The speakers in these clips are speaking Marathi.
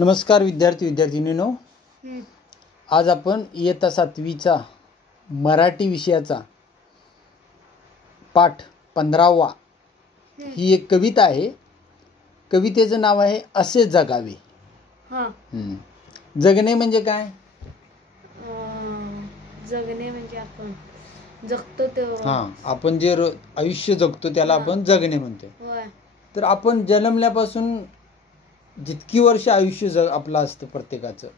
नमस्कार विद्यार्थीनींनो, आज आपण इयत्ता 7वीचा मराठी विषयाचा पाठ 15वा ही एक कविता आहे. कवितेचं नाव आहे असे जगावे. जगणे म्हणजे काय? जगणे म्हणजे आपण जगतो ते. आपण जे आयुष्य जगतो त्याला आपण जगणे म्हणतो. तर आपण जन्मल्यापासून जितकी वर्ष आयुष्य आपलं असतं प्रत्येकाचं,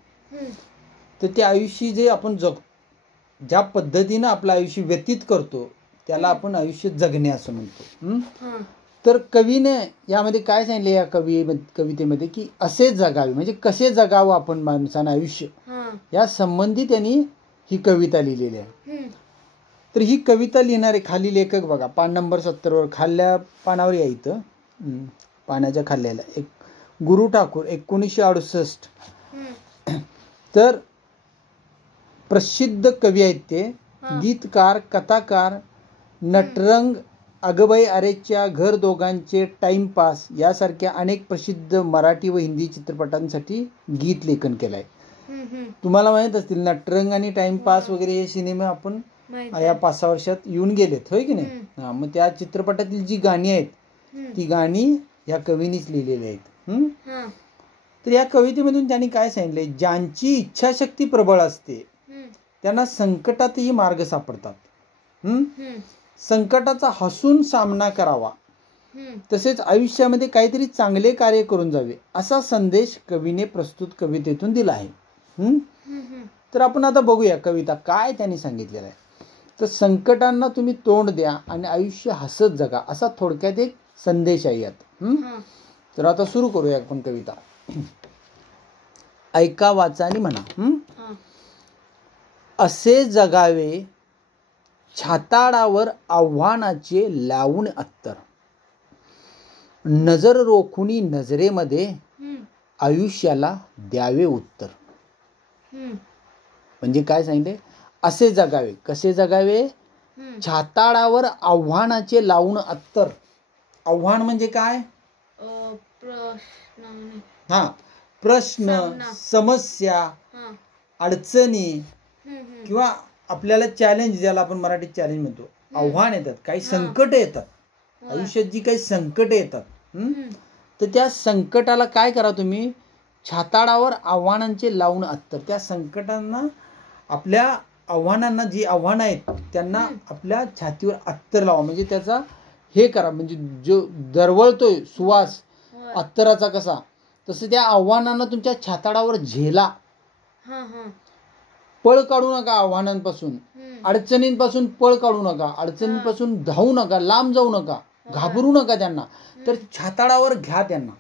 तर ते आयुष्य जे आपण ज्या पद्धतीनं आपलं आयुष्य व्यतीत करतो त्याला आपण आयुष्य जगणे असं म्हणतो. तर कवीने यामध्ये काय सांगितले या कवितेमध्ये की असे जगावे म्हणजे कसे जगावं आपण माणसानं आयुष्य, या संबंधी त्यांनी ही कविता लिहिलेली आहे. तर ही कविता लिहिणारे खाली लेखक बघा, पान नंबर 70 वर खाल्ल्या पानावर यायचं, पानाच्या खाल्ल्याला एक गुरु ठाकूर 1968. तर प्रसिद्ध कवी आहेत ते, गीतकार, कथाकार, नटरंग, अगबाई अरेच्या, घर दोघांचे, टाइमपास यासारख्या अनेक प्रसिद्ध मराठी व हिंदी चित्रपटांसाठी गीत लेखन केलं आहे. तुम्हाला माहित असतील नटरंग आणि टाइमपास वगैरे हे सिनेमे आपण या 5-6 वर्षात येऊन गेलेत, होय की नाही? मग त्या चित्रपटातील जी गाणी आहेत ती गाणी या कवीनीच लिहिलेली आहेत. तर या कवितेमधून त्यांनी काय सांगितलंय, ज्यांची इच्छाशक्ती प्रबळ असते त्यांना संकटातही मार्ग सापडतात. संकटाचा हसून सामना करावा, तसेच आयुष्यामध्ये काहीतरी चांगले कार्य करून जावे असा संदेश कवीने प्रस्तुत कवितेतून दिला आहे. तर आपण आता बघूया कविता काय त्यांनी सांगितलेलं आहे. तर संकटांना तुम्ही तोंड द्या आणि आयुष्य हसत जगा असा थोडक्यात एक संदेश आहे यात. तर आता सुरू करूया आपण कविता. ऐका, वाचा आणि म्हणा. असे जगावे छाताडावर आव्हानाचे लावून अत्तर, नजर रोखुनी नजरेमध्ये आयुष्याला द्यावे उत्तर. म्हणजे काय सांगितले, असे जगावे. कसे जगावे? छाताडावर आव्हानाचे लावून अत्तर. आव्हान म्हणजे काय? प्रश्न, समस्या, अडचणी किंवा आपल्याला चॅलेंज, ज्याला आपण मराठीत चॅलेंज म्हणतो, आव्हान येतात, काही संकट येतात आयुष्यात, जी काही संकट येतात. तर त्या संकटाला काय करा तुम्ही, छाताडावर आव्हानांचे लावून अत्तर. त्या संकटांना, आपल्या आव्हानांना, जी आव्हानं आहेत त्यांना आपल्या छातीवर अत्तर लावा. म्हणजे त्याचा हे करा, म्हणजे जो दरवळतोय सुवास अत्तराचा कसा, तसं त्या आव्हानांना तुमच्या छाताडावर झेला. पळ काढू नका आव्हानांपासून, अडचणींपासून पळ काढू नका, अडचणींपासून धावू नका, लांब जाऊ नका, घाबरू नका त्यांना, तर छाताडावर घ्या त्यांना.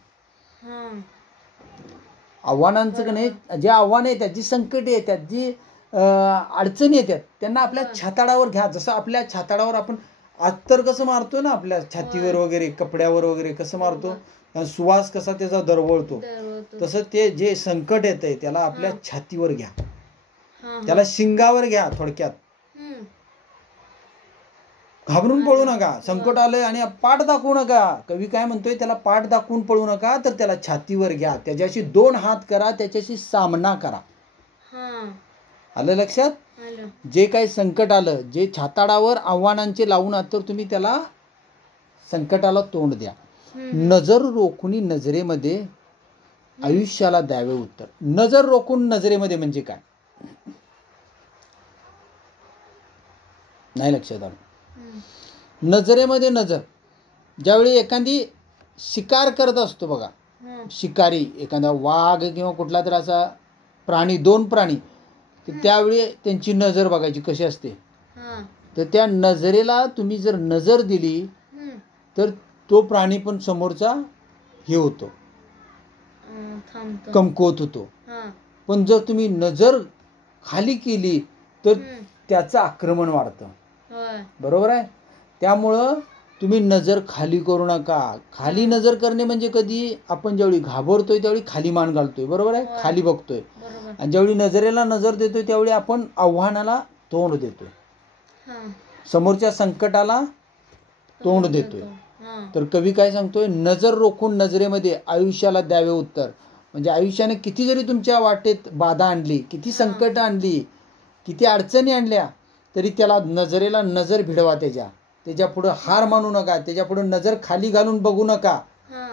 आव्हानांचं का नाही, जे आव्हान येतात, जी संकट येतात, जी अडचणी येतात त्यांना आपल्या छाताडावर घ्या. जसं आपल्या छाताडावर आपण अत्तर कसं मारतो ना, आपल्या छातीवर वगैरे, कपड्यावर वगैरे कसं मारतो, सुवास कसा त्याचा दरवळतो, तसं ते जे संकट येतंय त्याला आपल्या छातीवर घ्या, त्याला शिंगावर घ्या. थोडक्यात घाबरून पळू नका. संकट आलंय आणि पाठ दाखवू नका. कवी काय म्हणतोय, त्याला पाठ दाखवून पळू नका, तर त्याला छातीवर घ्या, त्याच्याशी 2 हात करा, त्याच्याशी सामना करा. आलं लक्षात? जे काही संकट आलं, जे छाताडावर आव्हानांचे लावून तर तुम्ही त्याला संकटाला तोंड द्या. नजर रोखुनी नजरेमध्ये आयुष्याला द्यावे उत्तर. नजर रोखून नजरेमध्ये म्हणजे काय? नाही लक्षात आलं? नजरेमध्ये नजर, ज्यावेळी एखादी शिकार करत असतो बघा, शिकारी एखादा वाघ किंवा कुठला तर असा प्राणी, 2 प्राणी, तर त्यावेळी त्यांची नजर बघायची कशी असते. तर त्या नजरेला तुम्ही जर नजर दिली तर तो प्राणी पण समोरचा हे होतो, कमकुवत होतो. पण जर तुम्ही नजर खाली केली तर त्याचं आक्रमण वाढतं. बरोबर आहे? त्यामुळं तुम्ही नजर खाली करू नका. खाली नजर करणे म्हणजे कधी, आपण ज्यावेळी घाबरतोय त्यावेळी खाली मान घालतोय, बरोबर आहे, खाली बघतोय. आणि ज्यावेळी नजरेला नजर देतोय त्यावेळी आपण आव्हानाला तोंड देतोय, समोरच्या संकटाला तोंड देतोय. तर कवी काय सांगतोय, नजर रोखून नजरेमध्ये आयुष्याला द्यावे उत्तर. म्हणजे आयुष्याने किती जरी तुमच्या वाटेत बाधा आणली, किती संकट आणली, किती अडचणी आणल्या, तरी त्याला नजरेला नजर भिडवा, त्याच्या पुढं हार मानू नका, त्याच्या पुढं नजर खाली घालून बघू नका.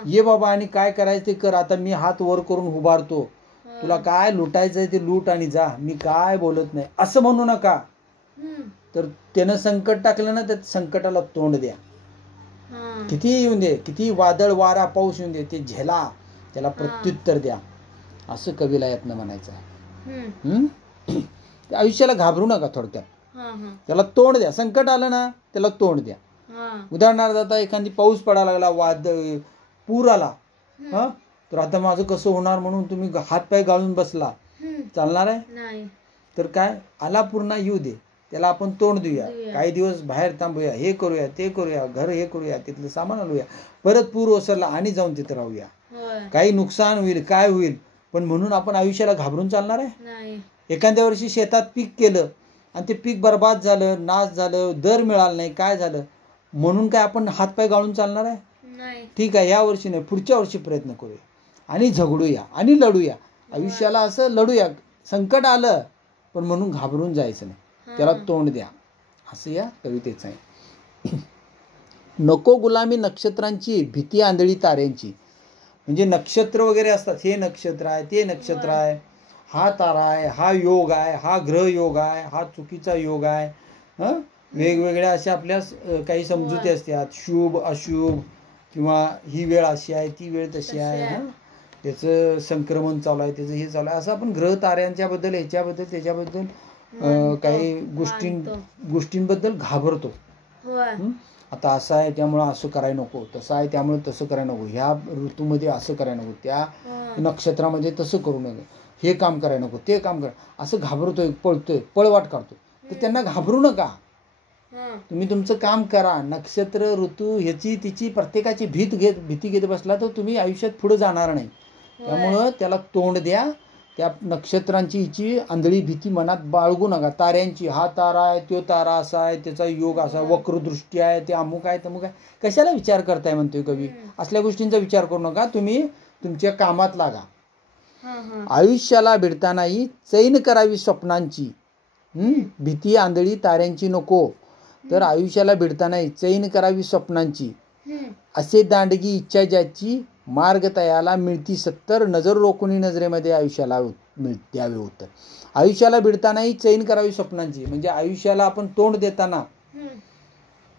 ये बाबा आणि काय करायचं ते कर, आता मी हात वर करून उभारतो, तुला काय लुटायचंय ते लूट आणि जा, मी काय बोलत नाही असं म्हणू नका. तर त्यानं संकट टाकलं ना, त्या संकटाला तोंड द्या. किती येऊन दे, किती वादळ वारा पाऊस येऊन दे, ते झेला, त्याला प्रत्युत्तर द्या, असं कवीला यातनं म्हणायचं आहे. आयुष्याला घाबरू नका, थोडक्यात त्याला तोंड द्या. संकट आलं ना, त्याला तोंड द्या. उदाहरणार्थ आता एखादी पाऊस पडायला लागला, वादळ पूर आला, तर आता माझं कसं होणार म्हणून तुम्ही हातपाय गाळून बसला, चालणार आहे? तर काय, आला पूर्ण येऊ दे, त्याला आपण तोंड देऊया, काही दिवस बाहेर थांबूया, हे करूया ते करूया, घर हे करूया, तिथलं सामान आणूया, परत पूर ओसरला आणि जाऊन तिथं राहूया. काही नुकसान होईल, काय होईल, पण म्हणून आपण आयुष्याला घाबरून चालणार आहे? एखाद्या वर्षी शेतात पीक केलं आणि ते पीक बर्बाद झालं, नाश झालं, दर मिळाला नाही, काय झालं म्हणून काय आपण हातपाय गाळून चालणार आहे? ठीक आहे, या वर्षी नाही, पुढच्या वर्षी प्रयत्न करूया आणि झगडूया आणि लढूया. आयुष्याला असं लढूया. संकट आलं पण म्हणून घाबरून जायचं नाही, त्याला तोंड द्या, असं या कवितेचं आहे. नको गुलामी नक्षत्रांची, भीती आंधळी ताऱ्यांची. म्हणजे नक्षत्र वगैरे असतात, हे नक्षत्र आहे, ते नक्षत्र आहे, हा तारा आहे, हा योग आहे, हा ग्रह योग आहे, हा चुकीचा योग आहे. वेगवेगळ्या अशा आपल्या काही समजुती असतात, शुभ अशुभ, किंवा ही वेळ अशी आहे, ती वेळ तशी आहे, त्याचं संक्रमण चालू आहे, त्याचं हे चालू आहे, असं आपण ग्रह ताऱ्यांच्या बद्दल, ह्याच्याबद्दल त्याच्याबद्दल काही गोष्टींबद्दल घाबरतो. आता असं आहे त्यामुळं असं करायला नको, तसं आहे त्यामुळे तसं करायला नको, ह्या ऋतूमध्ये असं करायला नको, त्या नक्षत्रामध्ये तसं करू नये, हे काम करायला नको, ते काम करा, असं घाबरतोय, पळतोय, पळवाट काढतो. तर त्यांना घाबरू नका, तुम्ही तुमचं काम करा. नक्षत्र ऋतू ह्याची तिची प्रत्येकाची भीती घेत बसला तर तुम्ही आयुष्यात पुढे जाणार नाही. त्यामुळं त्याला तोंड द्या. त्या नक्षत्रांची हिची आंधळी भीती मनात बाळगू नका. ताऱ्यांची, हा तारा आहे, तो तारा असा आहे, त्याचा योग असा, वक्रदृष्टी आहे, ते अमुक आहे तमुक आहे, कशाला विचार करताय म्हणतोय कवी. असल्या गोष्टींचा विचार करू नका, तुम्ही तुमच्या कामात लागा. आयुष्याला भिडतानाही चैन करावी स्वप्नांची, भीती आंधळी ताऱ्यांची नको. तर आयुष्याला भिडतानाही चैन करावी स्वप्नांची, असे दांडगी इच्छा ज्याची, मार्ग तयाला मिळती 70, नजर रोखुनी नजरेमध्ये आयुष्याला द्यावे उत्तर. आयुष्याला भिडतानाही चैन करावी स्वप्नांची, म्हणजे आयुष्याला आपण तोंड देताना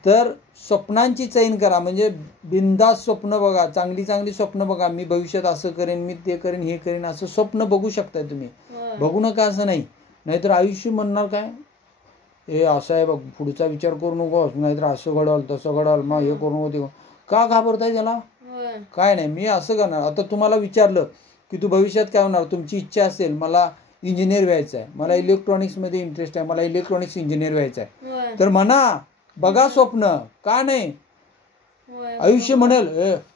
तर स्वप्नांची चैन करा. म्हणजे बिनधास्त स्वप्न बघा, चांगली चांगली स्वप्न बघा. मी भविष्यात असं करेन, मी ते करेन, हे करेन, असं स्वप्न बघू शकताय तुम्ही. बघू नका असं नाही, नाहीतर आयुष्य म्हणणार काय, हे असं आहे बघ, पुढचा विचार करू नको, नाहीतर असं घडल तसं घडल, मग हे करू नको, ते का घाबरताय त्याला? काय नाही, मी असं करणार. आता तुम्हाला विचारलं की तू भविष्यात काय होणार, तुमची इच्छा असेल मला इंजिनियर व्हायचं आहे, मला इलेक्ट्रॉनिक्समध्ये इंटरेस्ट आहे, मला इलेक्ट्रॉनिक्स इंजिनियर व्हायचं आहे, तर म्हणा, बघा स्वप्न, का नाही. आयुष्य म्हणेल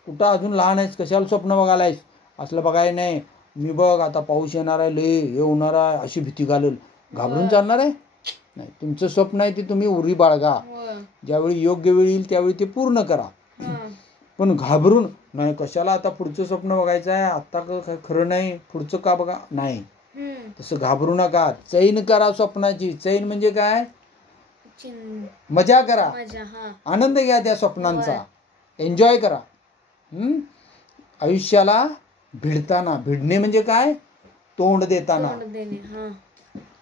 कुठं अजून लहान आहेस, कशाला स्वप्न बघायलायस, असलं बघाय नाही, मी बघ आता पाऊस येणार आहे, लय हे होणार आहे, अशी भीती घालेल, घाबरून चालणार आहे नाही. तुमचं स्वप्न आहे ते तुम्ही उरी बाळगा, ज्यावेळी योग्य वेळ येईल त्यावेळी ते पूर्ण करा. पण घाबरून नाही, कशाला आता पुढचं स्वप्न बघायचं आहे, आता खरं नाही, पुढचं का बघा नाही, तसं घाबरू नका. चैन करा स्वप्नाची. चैन म्हणजे काय, मजा करा, आनंद घ्या त्या स्वप्नांचा, एन्जॉय करा. आयुष्याला भिडताना, भिडणे म्हणजे काय, तोंड देताना,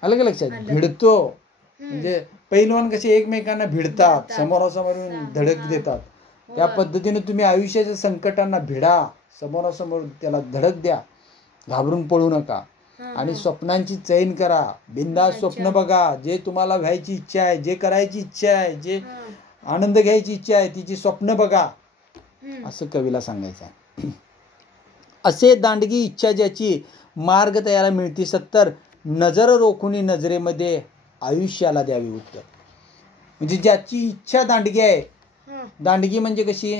आलं का लक्षात. भिडतो म्हणजे पैलवान कसे एकमेकांना भिडतात, समोरासमोर धडक देतात, त्या पद्धतीने तुम्ही आयुष्याच्या संकटांना भिडा, समोरासमोर त्याला धडक द्या, घाबरून पळू नका. आणि स्वप्नांची चैन करा, बिनधास्त स्वप्न बघा. जे तुम्हाला व्हायची इच्छा आहे, जे करायची इच्छा आहे, जे आनंद घ्यायची इच्छा आहे, तिची स्वप्न बघा, असं कवीला सांगायचं आहे. असे दांडगी इच्छा ज्याची, मार्ग तयाला मिळती 70, नजर रोखुनी नजरेमध्ये आयुष्याला द्यावी उत्तर. म्हणजे ज्याची इच्छा दांडगी आहे, दांडगी म्हणजे कशी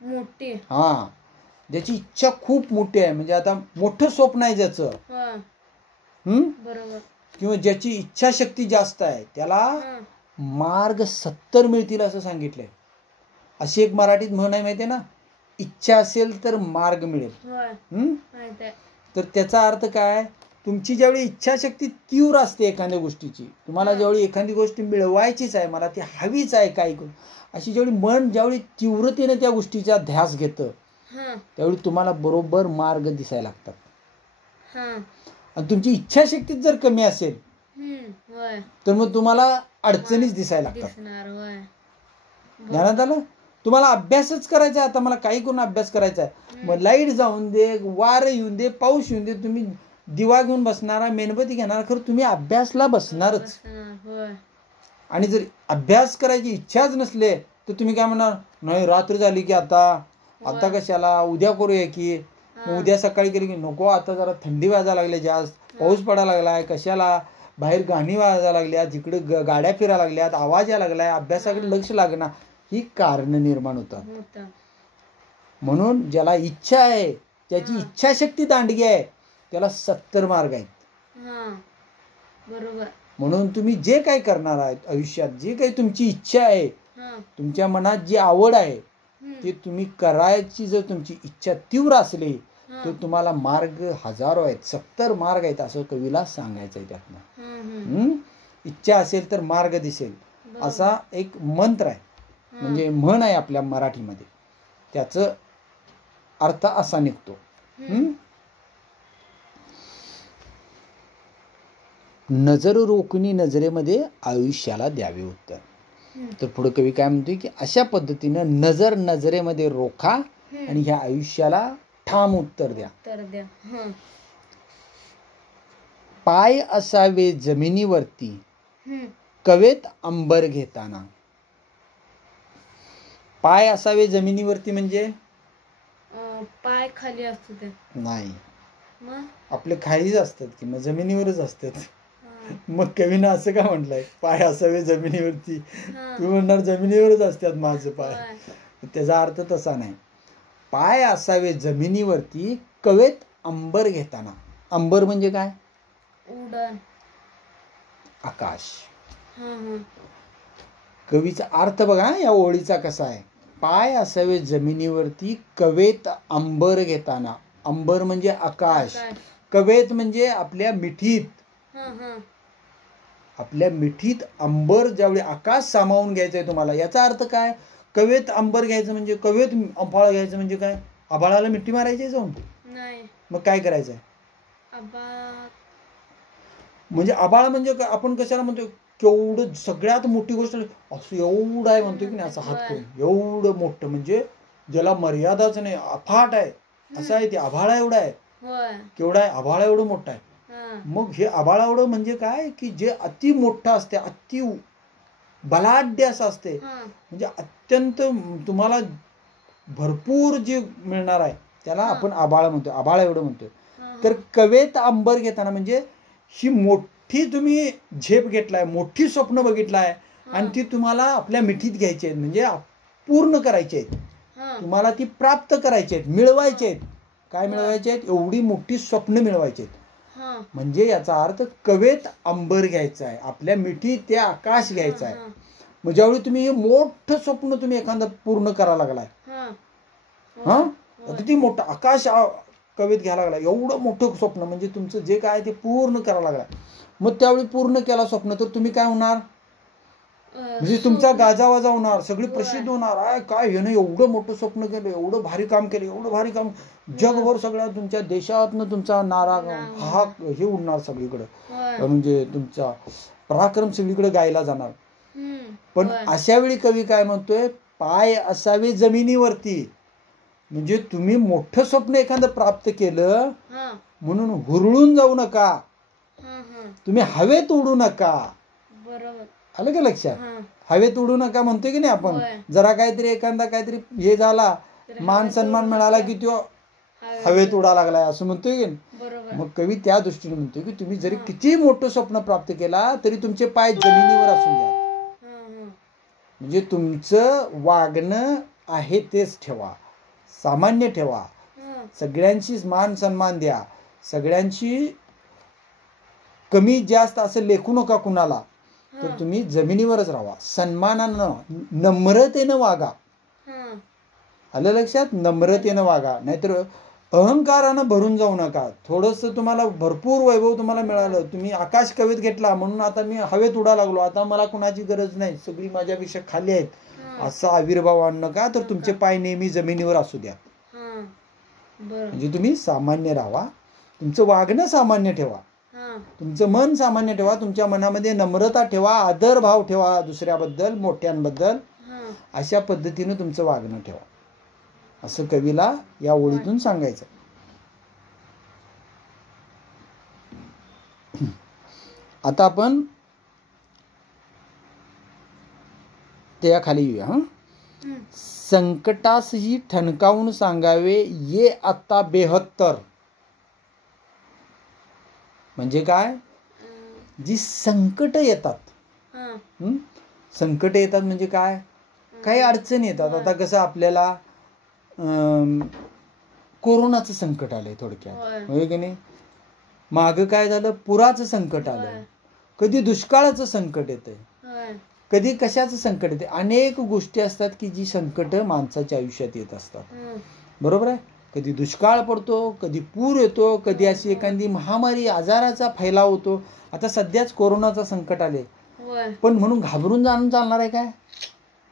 मोठी, ज्याची इच्छा खूप मोठी आहे, म्हणजे आता मोठं स्वप्न आहे ज्याचं, बरोबर, किंवा ज्याची इच्छाशक्ती जास्त आहे, त्याला मार्ग 70 मिळतील असं सांगितलंय. अशी एक मराठीत म्हण आहे, माहितीये ना, इच्छा असेल तर मार्ग मिळेल. तर त्याचा अर्थ काय, तुमची ज्यावेळी इच्छाशक्ती तीव्र असते एखाद्या गोष्टीची, तुम्हाला ज्यावेळी एखादी गोष्ट मिळवायचीच आहे, मला ती हवीच आहे काय करून, अशी ज्यावेळी मन ज्यावेळी तीव्रतेने त्या गोष्टीचा ध्यास घेतं त्यावेळी तुम्हाला बरोबर मार्ग दिसायला लागतात. आणि तुमची इच्छाशक्ती जर कमी असेल तर मग तुम्हाला अडचणीच दिसायला लागतात. ध्यानात आलं. तुम्हाला अभ्यासच करायचा आहे, आता मला काही करून अभ्यास करायचा आहे, मग लाईट जाऊन दे, वार येऊन दे, पाऊस येऊन दे, तुम्ही दिवा घेऊन बसणारा, मेणबत्ती घेणार, खरं तुम्ही अभ्यासला बसणारच. आणि जर अभ्यास करायची इच्छाच नसले तर तुम्ही काय म्हणणार, नाही रात्र झाली की आता कशाला, उद्या करूया की, उद्या सकाळी केली की नको, आता जरा थंडी वाजायला लागली, जास्त पाऊस पडायला लागलाय, कशाला, बाहेर गाणी वाजायला लागल्या, जिकडे गाड्या फिरायला लागल्यात, आवाज यायला लागलाय, अभ्यासाकडे लक्ष लागणार, ही कारण निर्माण होतात. म्हणून ज्याला इच्छा आहे, त्याची इच्छाशक्ती दांडगी आहे, त्याला 70 मार्ग आहेत. बरोबर. म्हणून तुम्ही जे काही करणार आहात आयुष्यात, जे काही तुमची इच्छा आहे, तुमच्या मनात जी आवड आहे ते तुम्ही करायची, जर तुमची इच्छा तीव्र असली तर तुम्हाला मार्ग हजारो आहेत, 70 मार्ग आहेत असं कवीला सांगायचं आहे त्यातनं. इच्छा असेल तर मार्ग दिसेल, असा एक मंत्र आहे, म्हणजे म्हण आहे आपल्या मराठीमध्ये, त्याचा अर्थ असा निघतो. नजर रोखणी नजरेमध्ये आयुष्याला द्यावे उत्तर. तर पुढे कवी काय म्हणतोय की अशा पद्धतीनं नजर नजरेमध्ये रोखा आणि ह्या आयुष्याला ठाम उत्तर द्या. पाय असावे जमिनीवरती, कवेत अंबर घेताना. पाय असावे जमिनीवरती म्हणजे पाय खाली असतो ते नाही, आपले खालीच असतात की मग जमिनीवरच असतात. मग कवीनं असं का म्हटलंय, पाय असावे जमिनीवरती, तुम्ही म्हणणार जमिनीवरच असतात माझे पाय, त्याचा अर्थ तसा नाही. पाय असावे जमिनीवरती, कवेत अंबर घेताना. अंबर म्हणजे काय, उडण, आकाश. कवीचा अर्थ बघा या ओळीचा कसा आहे, पाय असावे जमिनीवरती, कवेत अंबर घेताना. अंबर म्हणजे आकाश, कवेत म्हणजे आपल्या मिठीत, आपल्या मिठीत अंबर, ज्यावेळी आकाश सामावून घ्यायचंय तुम्हाला. याचा अर्थ काय, कवेत अंबर घ्यायचं म्हणजे, कवेत आभाळ घ्यायचं म्हणजे काय, आभाळाला मिठी मारायची जाऊन, मग काय करायचंय, म्हणजे आभाळ म्हणजे आपण कशाला म्हणतो, केवढं सगळ्यात मोठी गोष्ट असं एवढं आहे म्हणतो की नाही, असं हात करून एवढं मोठं, म्हणजे ज्याला मर्यादाच नाही, अफाट आहे असं आहे ते. आभाळ एवढं आहे, केवढं आहे, आभाळ एवढं मोठं आहे. मग हे आभाळ एवढं म्हणजे काय की जे अति मोठं असते, अति बलाढ्य असं असते, म्हणजे अत्यंत तुम्हाला भरपूर जे मिळणार आहे त्याला आपण आभाळ म्हणतो, आभाळ एवढं म्हणतो. तर कवेत अंबर घेताना म्हणजे ही मोठी तुम्ही झेप घेतलाय, मोठी स्वप्न बघितलाय आणि ती तुम्हाला आपल्या मिठीत घ्यायची आहेत, म्हणजे पूर्ण करायची आहेत, तुम्हाला ती प्राप्त करायची आहेत, मिळवायची आहेत. काय मिळवायचे आहेत, एवढी मोठी स्वप्न मिळवायची आहेत. म्हणजे याचा अर्थ कवेत अंबर घ्यायचा आहे, आपल्या मिठीत ते आकाश घ्यायचं आहे. मग ज्यावेळी तुम्ही हे मोठं स्वप्न तुम्ही एखादं पूर्ण करायला लागलाय, किती मोठं आकाश कवेत घ्यायला लागला, एवढं मोठं स्वप्न म्हणजे तुमचं जे काय ते पूर्ण करायला लागलाय. मग त्यावेळी पूर्ण केला स्वप्न तर तुम्ही काय होणार, म्हणजे तुमचा गाजावाजा होणार, सगळी प्रसिद्ध होणार, काय हे ना एवढं मोठं स्वप्न केलं, एवढं भारी काम केलं, एवढं भारी काम, जगभर सगळ्या तुमच्या देशातनं तुमचा नारा हा हे उडणार सगळीकडे, म्हणजे तुमचा पराक्रम सगळीकडे गायला जाणार. पण अशा वेळी कवी काय म्हणतोय, पाय असावे जमिनीवरती, म्हणजे तुम्ही मोठं स्वप्न एखादं प्राप्त केलं म्हणून हुरळून जाऊ नका, तुम्ही हवेत उडू नका. आलं का लक्षात, हवेत उडू नका म्हणतोय की नाही आपण. जरा काहीतरी एखादा काहीतरी हे झाला, मान सन्मान मिळाला की तो हवेत उडा लागलाय असं म्हणतोय की. मग कवी त्या दृष्टीने म्हणतोय की तुम्ही जरी किती मोठं स्वप्न प्राप्त केला तरी तुमचे पाय जमिनीवर असून द्या, म्हणजे तुमचं वागणं आहे तेच ठेवा, सामान्य ठेवा, सगळ्यांशी मान सन्मान द्या, सगळ्यांशी कमी जास्त असं लेखू नका कुणाला, तर तुम्ही जमिनीवरच राहा, सन्मानानं नम्रतेनं वागा. आलं लक्षात, नम्रतेनं वागा. नाहीतर अहंकारानं भरून जाऊ नका. थोडंसं तुम्हाला भरपूर वैभव तुम्हाला मिळालं, तुम्ही आकाश कवेत घेतला म्हणून आता मी हवेत उडा लागलो, आता मला कुणाची गरज नाही, सगळी माझ्यापेक्षा खाली आहेत, असा आविर्भाव आणू नका. तर तुमचे पाय नेहमी जमिनीवर असू द्या. म्हणजे तुम्ही सामान्य राहा, तुमचं वागणं सामान्य ठेवा, तुमचं मन सामान्य ठेवा, तुमच्या मनामध्ये नम्रता ठेवा, आदरभाव ठेवा दुसऱ्याबद्दल, मोठ्यांबद्दल. अशा पद्धतीनं तुमचं वागणं ठेवा, असं कवीला या ओळीतून सांगायचं. आता आपण त्या खाली येऊया. संकटासही ठणकावून सांगावे ये आता बेहत्तर. म्हणजे काय? जी संकट येतात, संकट येतात म्हणजे काय? काही अडचणी येतात. आता कसं आपल्याला कोरोनाचं संकट आलंय थोडक्यात, होय की नाही? मागं काय झालं? पुराचं संकट आलंय, कधी दुष्काळाचं संकट येतंय, कधी कशाचं संकट येते. अनेक गोष्टी असतात की जी संकट माणसाच्या आयुष्यात येत असतात, बरोबर आहे? कधी दुष्काळ पडतो, कधी पूर येतो, कधी अशी एखादी महामारी आजाराचा फैलाव होतो. आता सध्याच कोरोनाचं संकट आले, पण म्हणून घाबरून जाणून चालणार आहे काय?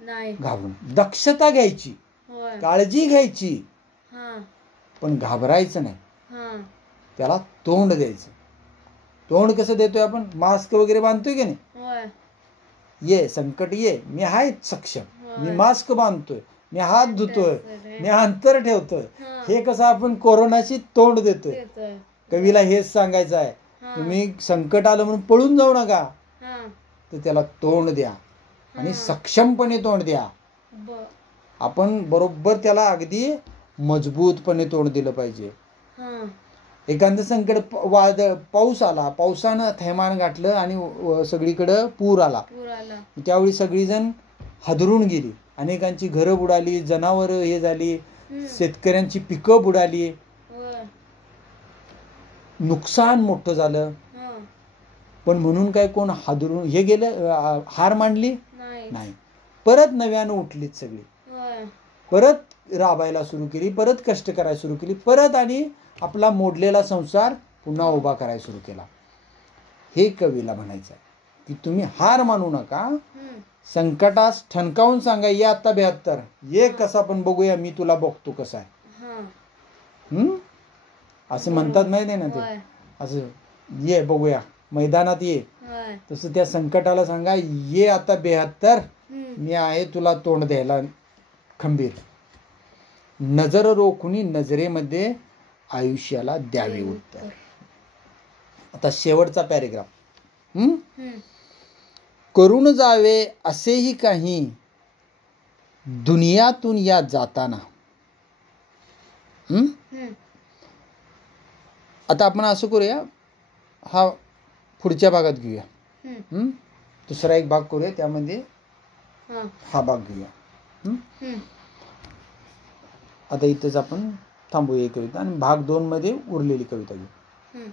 नाही. घाबरून दक्षता घ्यायची, काळजी घ्यायची, पण घाबरायचं नाही. त्याला तोंड द्यायचं. तोंड कसं देतोय आपण? मास्क वगैरे बांधतोय की नाही? ये संकट ये, मी आहे सक्षम, मी मास्क बांधतोय, मी हात धुतोय, मी अंतर ठेवतोय. हे कसं आपण कोरोनाशी तोंड देतोय. कवीला हेच सांगायचं आहे, तुम्ही संकट आलं म्हणून पळून जाऊ नका, तर त्याला तोंड द्या आणि सक्षमपणे तोंड द्या. आपण बरोबर त्याला अगदी मजबूतपणे तोंड दिलं पाहिजे. एखादं संकट पाऊस आला, पावसानं थैमान गाठलं आणि सगळीकडं पूर आला, त्यावेळी सगळीजण हादरून गेली, अनेकांची घरं बुडाली, जनावरं हे झाली, शेतकऱ्यांची पिकं बुडाली, नुकसान मोठं झालं. पण म्हणून काय कोण हादरून हे गेलं, हार मांडली नाही. परत नव्यानं उठलीत सगळी, परत राबायला सुरू केली, परत कष्ट करायला सुरू केली, परत आणि आपला मोडलेला संसार पुन्हा उभा करायला सुरू केला. हे कवीला म्हणायचं आहे की तुम्ही हार मानू नका. संकटास ठणकावून सांगा ये आता 72. ये कसा पण बघूया, मी तुला बघतो कसा आहे. असं म्हणतात माहिती आहे ना ते, असं ये बघूया मैदानात ये, तसं त्या संकटाला सांगा ये आता 72, मी आहे तुला तोंड द्यायला खंबीर. नजर रोखुनी नजरेमध्ये आयुष्याला द्यावे उत्तर. आता शेवटचा पॅरेग्राफ. करून जावे असेही काही दुनियातून या जाताना. आता आपण असं करूया, हा पुढच्या भागात घेऊया, दुसरा एक भाग करूया, त्यामध्ये हा भाग घेऊया. आता इथेच आपण थांबूया कविता आणि भाग 2 मध्ये उरलेली कविता घेऊ.